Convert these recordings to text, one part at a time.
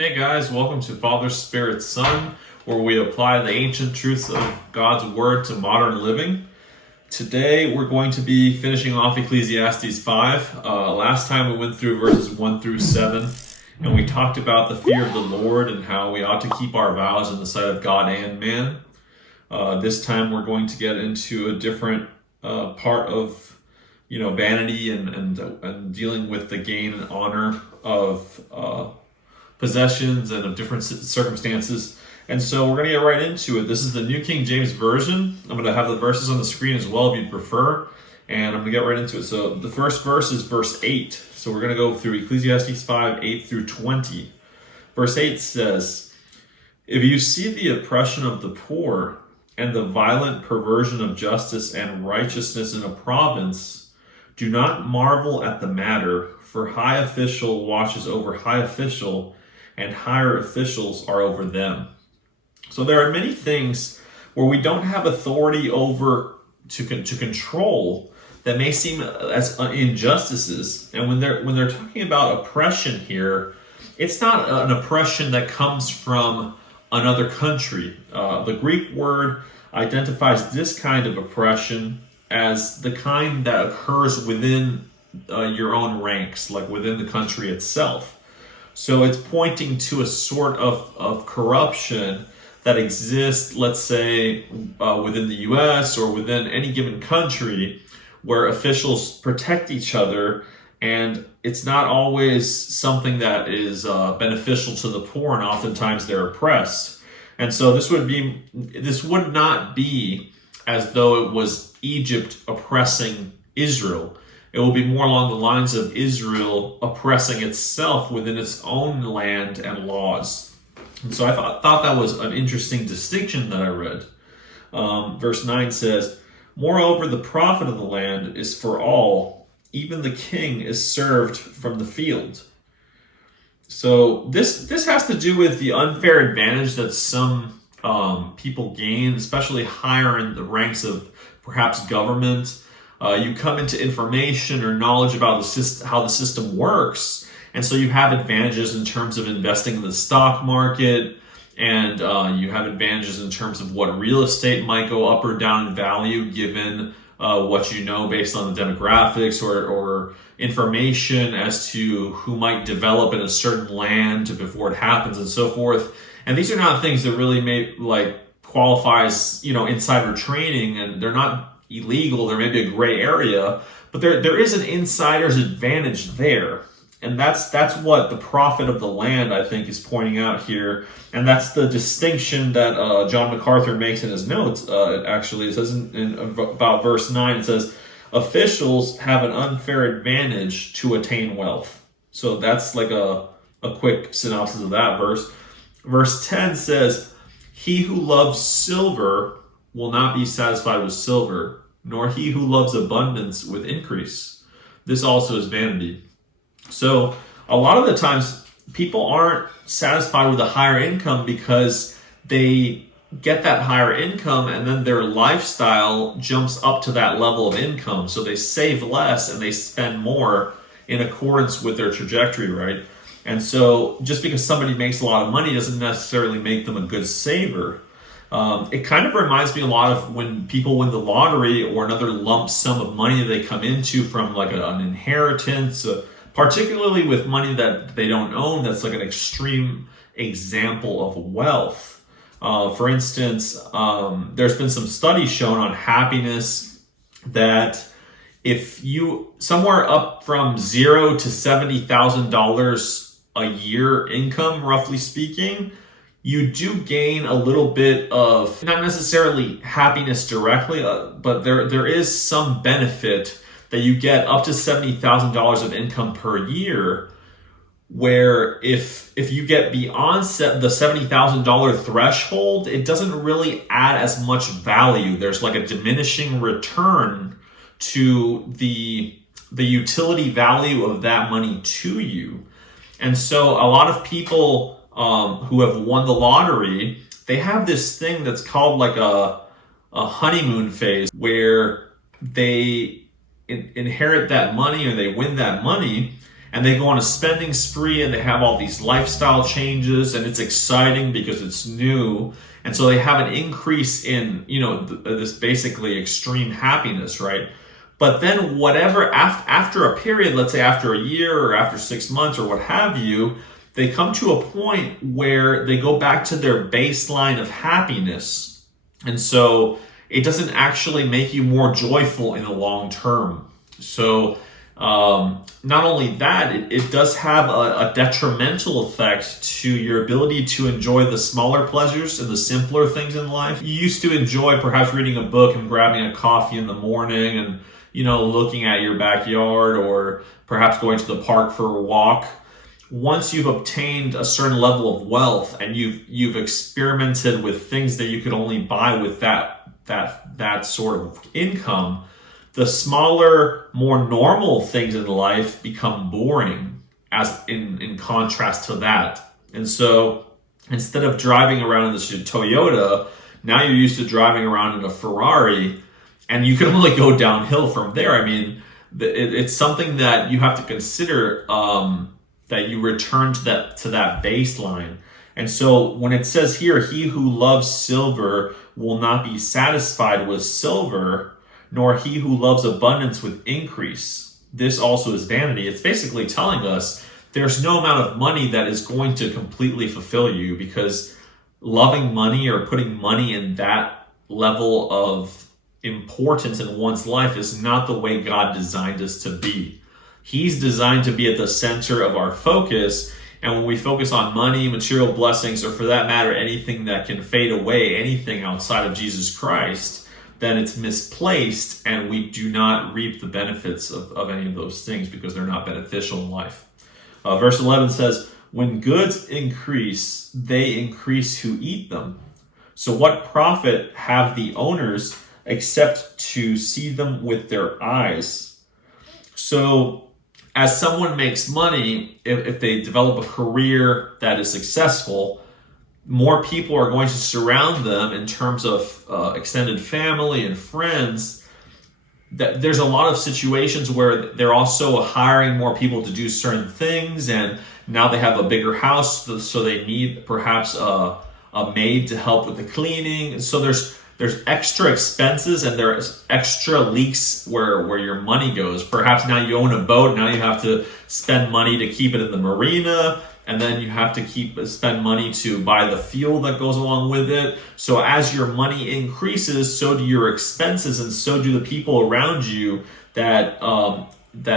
Hey guys, welcome to Father, Spirit, Son, where we apply the ancient truths of God's Word to modern living. Today we're going to be finishing off Ecclesiastes 5. Last time we went through verses 1 through 7, and we talked about the fear of the Lord and how we ought to keep our vows in the sight of God and man. This time we're going to get into a different part of vanity and dealing with the gain and honor of possessions and of different circumstances. And so we're going to get right into it. This is the New King James Version. I'm going to have the verses on the screen as well if you'd prefer. And I'm going to get right into it. So the first verse is verse 8. So we're going to go through Ecclesiastes 5, 8 through 20. Verse 8 says, "If you see the oppression of the poor and the violent perversion of justice and righteousness in a province, do not marvel at the matter, for high official watches over high official, and higher officials are over them." So there are many things where we don't have authority over to control that may seem as injustices. And when they're talking about oppression here, it's not an oppression that comes from another country. The Greek word identifies this kind of oppression as the kind that occurs within your own ranks, like within the country itself. So it's pointing to a sort of corruption that exists, let's say, within the US or within any given country, where officials protect each other, and it's not always something that is beneficial to the poor, and oftentimes they're oppressed. And so this would not be as though it was Egypt oppressing Israel. It will be more along the lines of Israel oppressing itself within its own land and laws. And so I thought that was an interesting distinction that I read. Verse 9 says, "Moreover, the profit of the land is for all, even the king is served from the field." So this has to do with the unfair advantage that some people gain, especially higher in the ranks of perhaps government. You come into information or knowledge about how the system works, and so you have advantages in terms of investing in the stock market, and you have advantages in terms of what real estate might go up or down in value given what you know based on the demographics or information as to who might develop in a certain land before it happens and so forth. And these are not things that really qualifies insider trading, and they're not illegal. There may be a gray area, but there is an insider's advantage there. And that's what the profit of the land, I think, is pointing out here. And that's the distinction that John MacArthur makes in his notes. It says in about verse 9, it says, "Officials have an unfair advantage to attain wealth." So that's like a quick synopsis of that verse. Verse 10 says, "He who loves silver will not be satisfied with silver, nor he who loves abundance with increase. This also is vanity." So a lot of the times people aren't satisfied with a higher income because they get that higher income and then their lifestyle jumps up to that level of income. So they save less and they spend more in accordance with their trajectory, right? And so just because somebody makes a lot of money doesn't necessarily make them a good saver. It kind of reminds me a lot of when people win the lottery or another lump sum of money that they come into from like an inheritance, particularly with money that they don't own. That's like an extreme example of wealth. For instance, there's been some studies shown on happiness that if you somewhere up from $0 to $70,000 a year income, roughly speaking, you do gain a little bit of, not necessarily happiness directly, but there is some benefit that you get up to $70,000 of income per year, where if you get beyond the $70,000 threshold, it doesn't really add as much value. There's like a diminishing return to the utility value of that money to you. And so a lot of people who have won the lottery, they have this thing that's called like a honeymoon phase, where they inherit that money or they win that money, and they go on a spending spree, and they have all these lifestyle changes, and it's exciting because it's new. And so they have an increase in, this basically extreme happiness, right? But then whatever, after a period, let's say after a year or after 6 months or what have you, they come to a point where they go back to their baseline of happiness. And so it doesn't actually make you more joyful in the long term. So not only that, it does have a detrimental effect to your ability to enjoy the smaller pleasures and the simpler things in life. You used to enjoy perhaps reading a book and grabbing a coffee in the morning and, looking at your backyard, or perhaps going to the park for a walk. Once you've obtained a certain level of wealth and you've experimented with things that you could only buy with that sort of income, the smaller, more normal things in life become boring as in contrast to that. And so instead of driving around in this Toyota, now you're used to driving around in a Ferrari, and you can only go downhill from there. I mean, it's something that you have to consider, that you return to that baseline. And so when it says here, he who loves silver will not be satisfied with silver, nor he who loves abundance with increase. This also is vanity. It's basically telling us there's no amount of money that is going to completely fulfill you, because loving money or putting money in that level of importance in one's life is not the way God designed us to be. He's designed to be at the center of our focus. And when we focus on money, material blessings, or for that matter, anything that can fade away, anything outside of Jesus Christ, then it's misplaced, and we do not reap the benefits of any of those things because they're not beneficial in life. Verse 11 says, when goods increase, they increase who eat them. So what profit have the owners except to see them with their eyes? So as someone makes money, if they develop a career that is successful, more people are going to surround them in terms of extended family and friends. There's a lot of situations where they're also hiring more people to do certain things, and now they have a bigger house, so they need perhaps a maid to help with the cleaning. So there's extra expenses, and there's extra leaks where your money goes. Perhaps now you own a boat, now you have to spend money to keep it in the marina, and then you have to spend money to buy the fuel that goes along with it. So as your money increases, so do your expenses, and so do the people around you that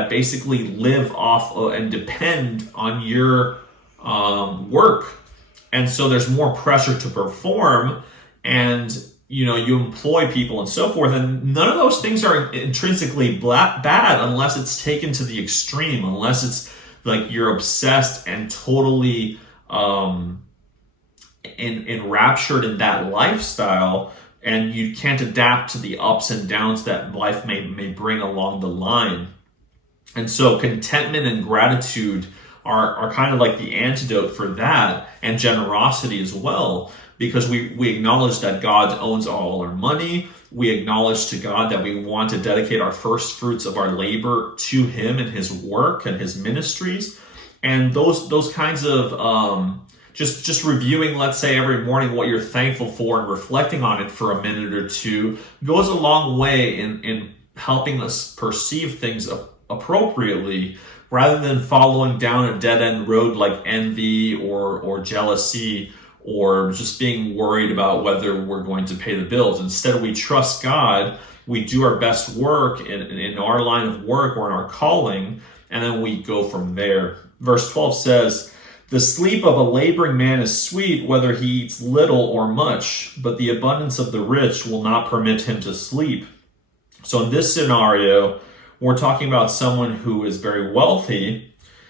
basically live off and depend on your work. And so there's more pressure to perform, and you employ people and so forth, and none of those things are intrinsically bad unless it's taken to the extreme, unless it's like you're obsessed and totally enraptured in that lifestyle, and you can't adapt to the ups and downs that life may bring along the line. And so contentment and gratitude are kind of like the antidote for that, and generosity as well. Because we acknowledge that God owns all our money. We acknowledge to God that we want to dedicate our first fruits of our labor to Him and His work and His ministries. And those kinds of just reviewing, let's say, every morning what you're thankful for and reflecting on it for a minute or two goes a long way in helping us perceive things appropriately, rather than following down a dead-end road like envy or jealousy, or just being worried about whether we're going to pay the bills. Instead, we trust God, we do our best work in our line of work or in our calling, and then we go from there. Verse 12 says, the sleep of a laboring man is sweet, whether he eats little or much, but the abundance of the rich will not permit him to sleep. So in this scenario, we're talking about someone who is very wealthy,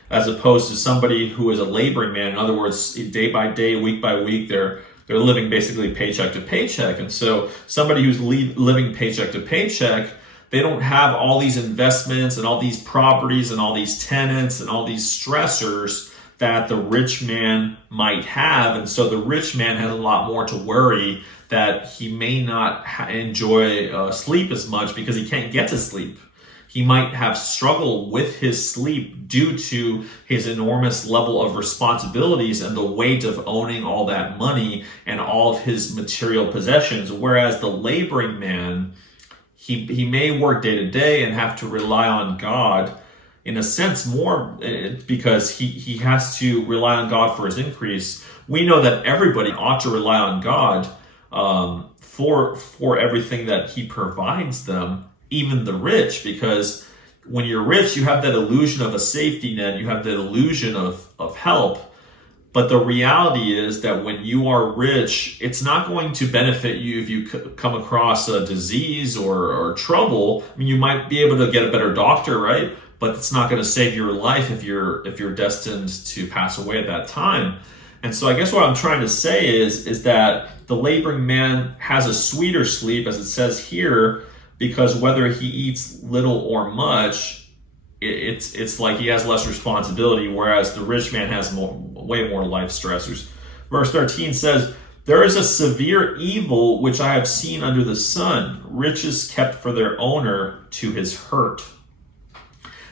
as opposed to somebody who is a laboring man. In other words, day by day, week by week, they're living basically paycheck to paycheck. And so somebody who's living paycheck to paycheck, they don't have all these investments and all these properties and all these tenants and all these stressors that the rich man might have. And so the rich man has a lot more to worry, that he may not enjoy sleep as much because he can't get to sleep. he might have struggled with his sleep due to his enormous level of responsibilities and the weight of owning all that money and all of his material possessions. Whereas the laboring man, he may work day to day and have to rely on God in a sense more because he has to rely on God for his increase. We know that everybody ought to rely on God for everything that he provides them, even the rich, because when you're rich, you have that illusion of a safety net, you have that illusion of help. But the reality is that when you are rich, it's not going to benefit you if you come across a disease or trouble. I mean, you might be able to get a better doctor, right? But it's not going to save your life if you're destined to pass away at that time. And so I guess what I'm trying to say is that the laboring man has a sweeter sleep, as it says here, because whether he eats little or much, it's like he has less responsibility, whereas the rich man has way more life stressors. Verse 13 says, "There is a severe evil which I have seen under the sun, riches kept for their owner to his hurt."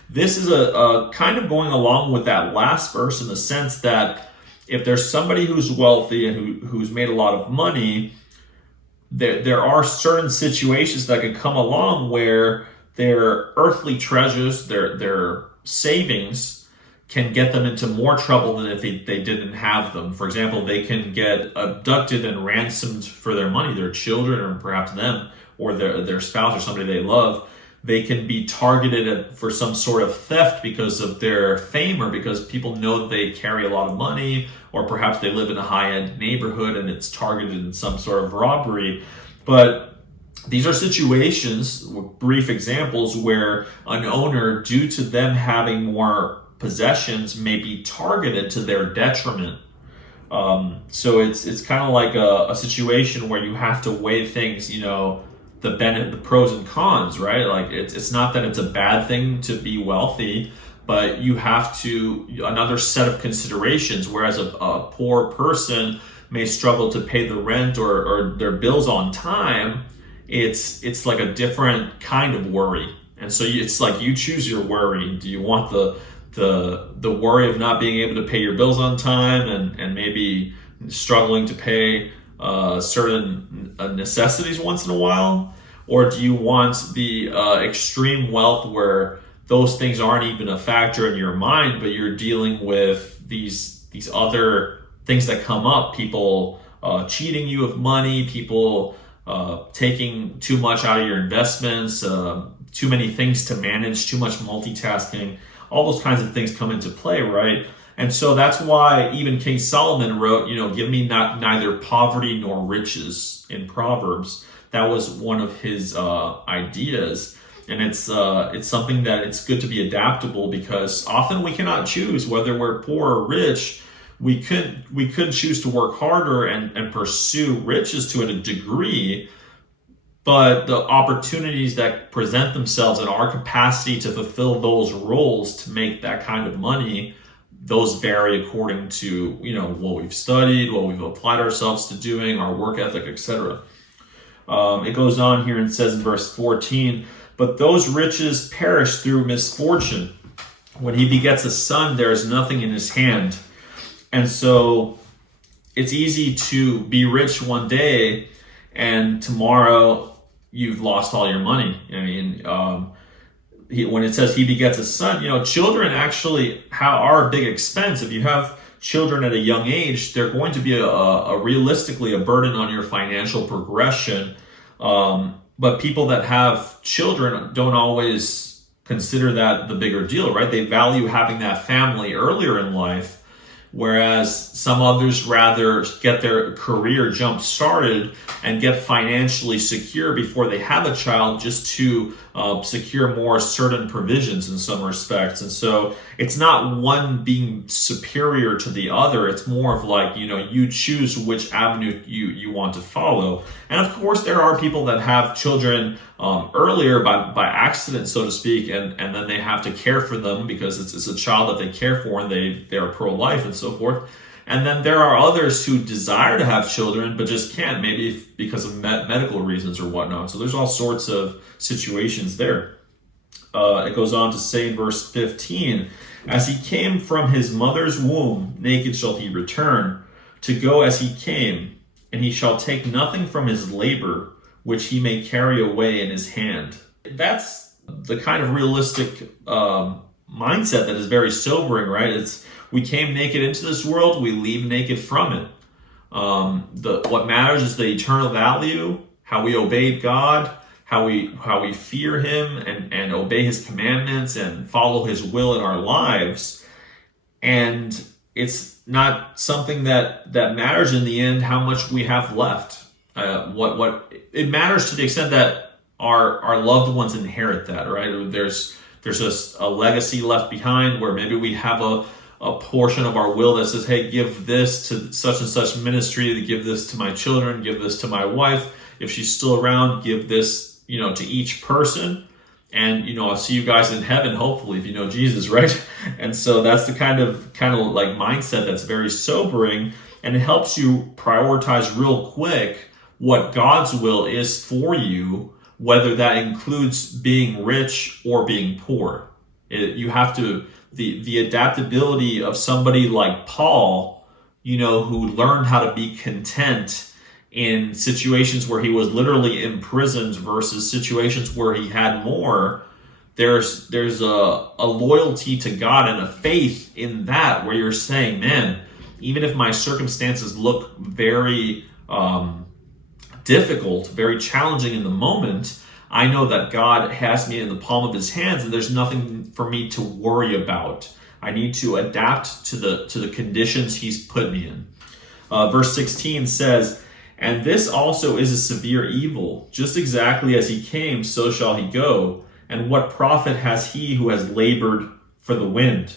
This is a kind of going along with that last verse in the sense that if there's somebody who's wealthy and who's made a lot of money, there are certain situations that can come along where their earthly treasures, their savings, can get them into more trouble than if they didn't have them. For example, they can get abducted and ransomed for their money, their children, or perhaps them, or their spouse or somebody they love. They can be targeted for some sort of theft because of their fame, or because people know they carry a lot of money, or perhaps they live in a high-end neighborhood and it's targeted in some sort of robbery. But these are situations, brief examples, where an owner, due to them having more possessions, may be targeted to their detriment. So it's kind of like a situation where you have to weigh things, the pros and cons, right? Like it's not that it's a bad thing to be wealthy, but you have to, another set of considerations, whereas a poor person may struggle to pay the rent or their bills on time. It's like a different kind of worry. And so it's like you choose your worry. Do you want the worry of not being able to pay your bills on time and maybe struggling to pay certain necessities once in a while? Or do you want the extreme wealth where those things aren't even a factor in your mind, but you're dealing with these other things that come up, people cheating you of money, people taking too much out of your investments, too many things to manage, too much multitasking, all those kinds of things come into play, right? And so that's why even King Solomon wrote, give me neither poverty nor riches in Proverbs. That was one of his ideas. And it's something that it's good to be adaptable, because often we cannot choose whether we're poor or rich. We could choose to work harder and pursue riches to a degree, but the opportunities that present themselves and our capacity to fulfill those roles to make that kind of money, those vary according to what we've studied, what we've applied ourselves to doing, our work ethic, etc. It goes on here and says in verse 14, "But those riches perish through misfortune. When he begets a son, there is nothing in his hand." And so it's easy to be rich one day and tomorrow you've lost all your money. I mean, when it says he begets a son, children actually are a big expense. If you have children at a young age, they're going to be realistically a burden on your financial progression. But people that have children don't always consider that the bigger deal, right? They value having that family earlier in life, whereas some others rather get their career jump started and get financially secure before they have a child, just to secure more certain provisions in some respects. And so it's not one being superior to the other. It's more of like, you choose which avenue you want to follow. And of course, there are people that have children earlier by accident, so to speak, and then they have to care for them because it's a child that they care for, and they are pro-life and so forth. And then there are others who desire to have children but just can't, maybe because of medical reasons or whatnot. So there's all sorts of situations there. It goes on to say in verse 15, as he came from his mother's womb, naked shall he return, to go as he came, and he shall take nothing from his labor, which he may carry away in his hand. That's the kind of realistic mindset that is very sobering, right? We came naked into this world, we leave naked from it. What matters is the eternal value, how we obeyed God, how we fear him and obey his commandments and follow his will in our lives. And it's not something that matters in the end how much we have left. What it matters to the extent that our loved ones inherit that, right? There's just a legacy left behind where maybe we have a portion of our will that says, hey, give this to such and such ministry, give this to my children, give this to my wife. If she's still around, give this, to each person. And, I'll see you guys in heaven, hopefully, if you know Jesus, right? And so that's the kind of like mindset that's very sobering, and it helps you prioritize real quick what God's will is for you, whether that includes being rich or being poor. You have to, the adaptability of somebody like Paul, who learned how to be content in situations where he was literally imprisoned versus situations where he had more. There's a loyalty to God and a faith in that where you're saying, man, even if my circumstances look very difficult, very challenging in the moment, I know that God has me in the palm of his hands and there's nothing for me to worry about. I need to adapt to the conditions he's put me in. Verse 16 says, and this also is a severe evil. Just exactly as he came, so shall he go. And what profit has he who has labored for the wind?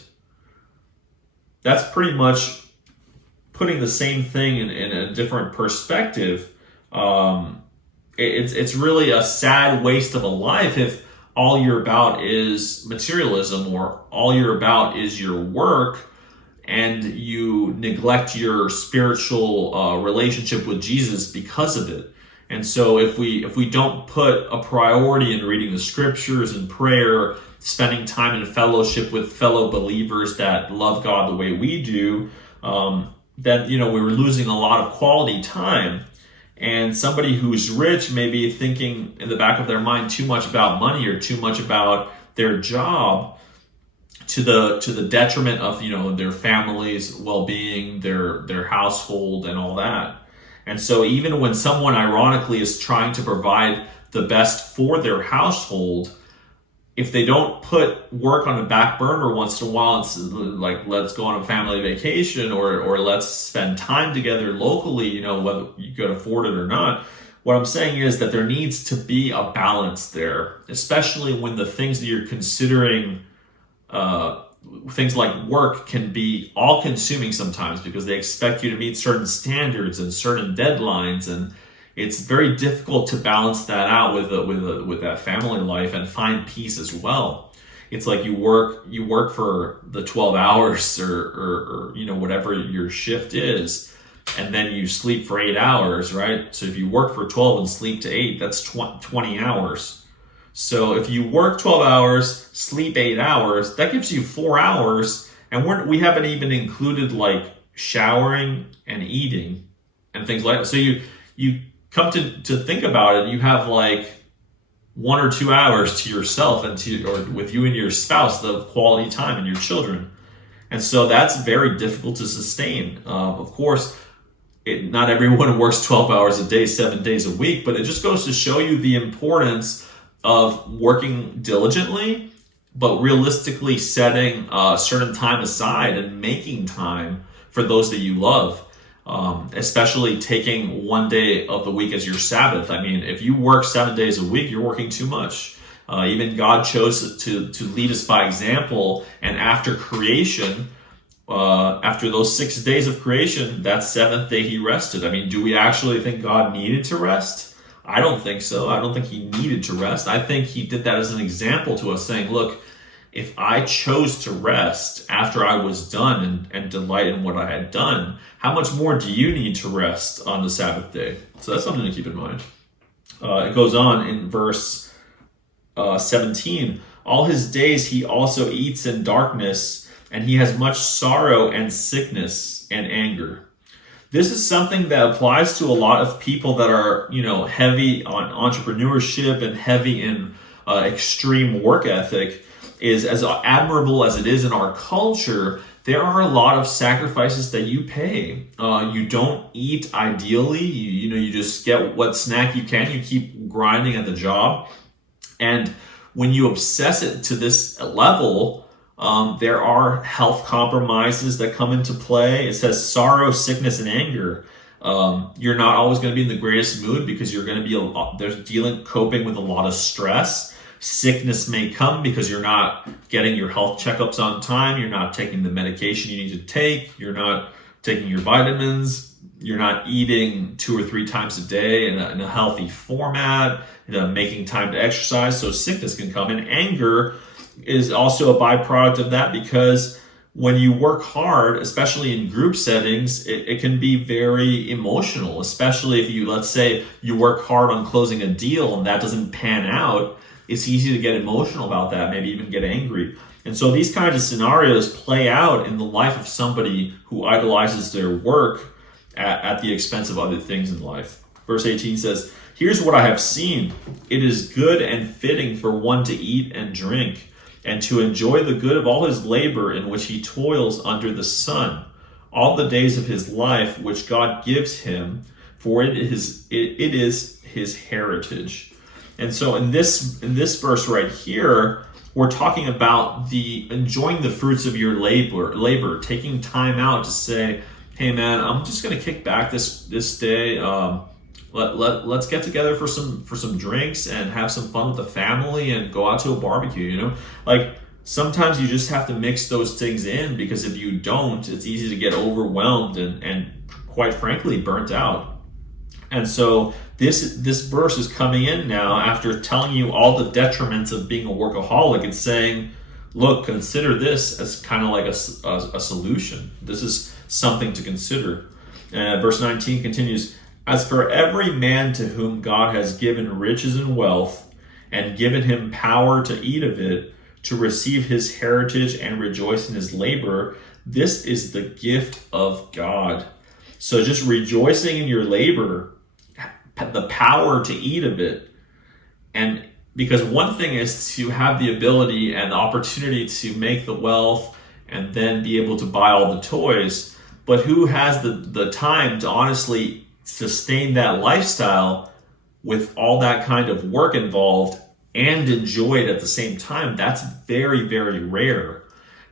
That's pretty much putting the same thing in a different perspective. It's really a sad waste of a life if all you're about is materialism or all you're about is your work, and you neglect your spiritual relationship with Jesus because of it. And so if we don't put a priority in reading the scriptures and prayer, spending time in fellowship with fellow believers that love God the way we do, then we were losing a lot of quality time. And somebody who's rich may be thinking in the back of their mind too much about money or too much about their job, to the detriment of their family's well-being, their household, and all that. And so even when someone ironically is trying to provide the best for their household, if they don't put work on the back burner once in a while, it's like, let's go on a family vacation or let's spend time together locally, whether you could afford it or not. What I'm saying is that there needs to be a balance there, especially when the things that you're considering, things like work, can be all-consuming sometimes because they expect you to meet certain standards and certain deadlines, and it's very difficult to balance that out with that family life and find peace as well. It's like you work for the 12 hours or whatever your shift is, and then you sleep for 8 hours, right? So if you work for 12 and sleep to 8, that's 20 hours. So if you work 12 hours, sleep 8 hours, that gives you 4 hours, and we haven't even included like showering and eating and things like that. So you come to think about it, you have like 1 or 2 hours to yourself and or with you and your spouse, the quality time, and your children. And so that's very difficult to sustain. Of course, not everyone works 12 hours a day, 7 days a week, but it just goes to show you the importance of working diligently, but realistically setting a certain time aside and making time for those that you love, especially taking one day of the week as your Sabbath. I mean, if you work 7 days a week, you're working too much. Even God chose to lead us by example, and after creation, after those 6 days of creation, that seventh day he rested. I mean, do we actually think God needed to rest? I don't think so. I don't think he needed to rest. I think he did that as an example to us, saying, look, if I chose to rest after I was done and delight in what I had done, how much more do you need to rest on the Sabbath day? So that's something to keep in mind. It goes on in verse 17. All his days he also eats in darkness, and he has much sorrow and sickness and anger. This is something that applies to a lot of people that are, heavy on entrepreneurship and heavy in extreme work ethic. Is as admirable as it is in our culture, there are a lot of sacrifices that you pay. You don't eat ideally. You just get what snack you can. You keep grinding at the job. And when you obsess it to this level, there are health compromises that come into play. It says sorrow, sickness, and anger. You're not always going to be in the greatest mood because you're going to be coping with a lot of stress. Sickness may come because you're not getting your health checkups on time. You're not taking the medication you need to take. You're not taking your vitamins. You're not eating 2 or 3 times a day in a healthy format, making time to exercise. So sickness can come. And anger is also a byproduct of that, because when you work hard, especially in group settings, it can be very emotional, especially if let's say you work hard on closing a deal and that doesn't pan out. It's easy to get emotional about that, maybe even get angry. And so these kinds of scenarios play out in the life of somebody who idolizes their work at the expense of other things in life. Verse 18 says, "Here's what I have seen. It is good and fitting for one to eat and drink, and to enjoy the good of all his labor in which he toils under the sun, all the days of his life which God gives him, for it is his heritage." And so in this verse right here, we're talking about enjoying the fruits of your labor, taking time out to say, hey man, I'm just going to kick back this day. Let's get together for some drinks and have some fun with the family and go out to a barbecue, Like sometimes you just have to mix those things in, because if you don't, it's easy to get overwhelmed and quite frankly burnt out. And so this verse is coming in now after telling you all the detriments of being a workaholic. It's saying, look, consider this as kind of like a solution. This is something to consider. Verse 19 continues, "As for every man to whom God has given riches and wealth, and given him power to eat of it, to receive his heritage and rejoice in his labor, this is the gift of God." So just rejoicing in your labor, the power to eat of it. And because one thing is to have the ability and the opportunity to make the wealth and then be able to buy all the toys, but who has the time to honestly sustain that lifestyle with all that kind of work involved and enjoy it at the same time? That's very, very rare.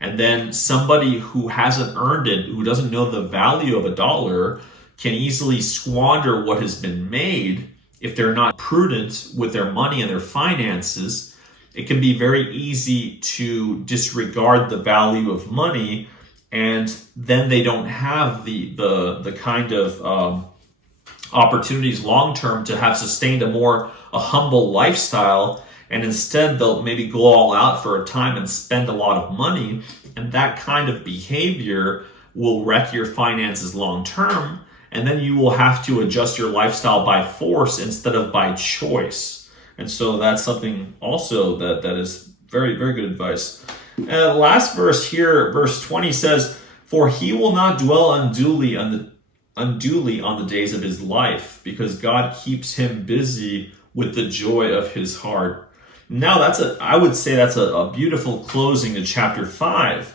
And then somebody who hasn't earned it, who doesn't know the value of a dollar, can easily squander what has been made if they're not prudent with their money and their finances. It can be very easy to disregard the value of money, and then they don't have the kind of opportunities long term to have sustained a humble lifestyle, and instead they'll maybe go all out for a time and spend a lot of money, and that kind of behavior will wreck your finances long term. And then you will have to adjust your lifestyle by force instead of by choice. And so that's something also that is very, very good advice. And last verse here, verse 20 says, "For he will not dwell unduly on the days of his life, because God keeps him busy with the joy of his heart." Now I would say that's a beautiful closing to chapter 5,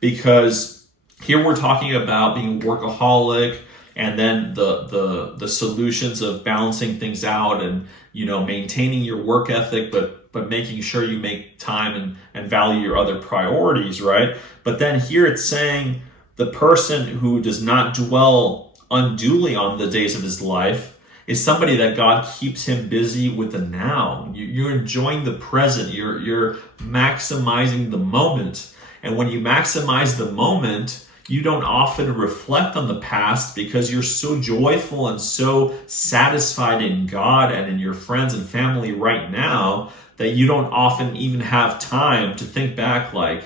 because here we're talking about being workaholic, and then the solutions of balancing things out and maintaining your work ethic, but making sure you make time and value your other priorities, right? But then here it's saying the person who does not dwell unduly on the days of his life is somebody that God keeps him busy with the now. You're enjoying the present. You're maximizing the moment. And when you maximize the moment, you don't often reflect on the past because you're so joyful and so satisfied in God and in your friends and family right now that you don't often even have time to think back like,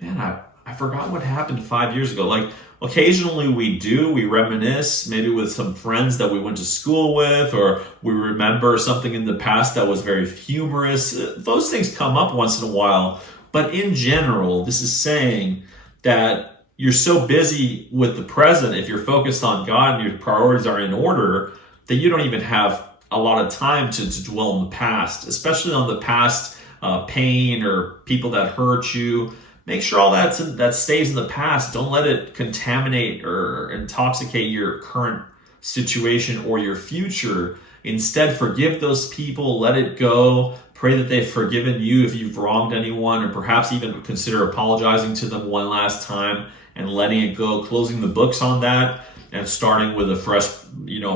man, I I forgot what happened 5 years ago. Like occasionally we reminisce maybe with some friends that we went to school with, or we remember something in the past that was very humorous. Those things come up once in a while. But in general, this is saying that you're so busy with the present, if you're focused on God and your priorities are in order, that you don't even have a lot of time to dwell on the past, especially on the past pain or people that hurt you. Make sure all that stays in the past. Don't let it contaminate or intoxicate your current situation or your future. Instead, forgive those people, let it go. Pray that they've forgiven you if you've wronged anyone, or perhaps even consider apologizing to them one last time and letting it go, closing the books on that and starting with a fresh,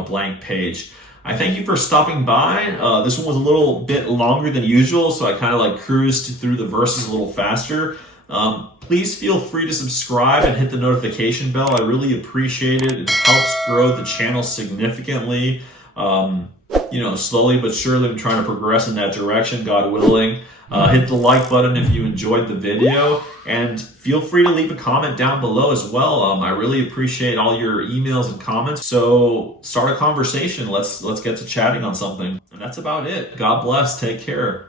blank page. I thank you for stopping by. This one was a little bit longer than usual, so I kind of like cruised through the verses a little faster. Please feel free to subscribe and hit the notification bell. I really appreciate it. It helps grow the channel significantly. Slowly but surely I'm trying to progress in that direction, God willing. Hit the like button if you enjoyed the video, and feel free to leave a comment down below as well. I really appreciate all your emails and comments. So start a conversation. Let's get to chatting on something. And that's about it. God bless. Take care.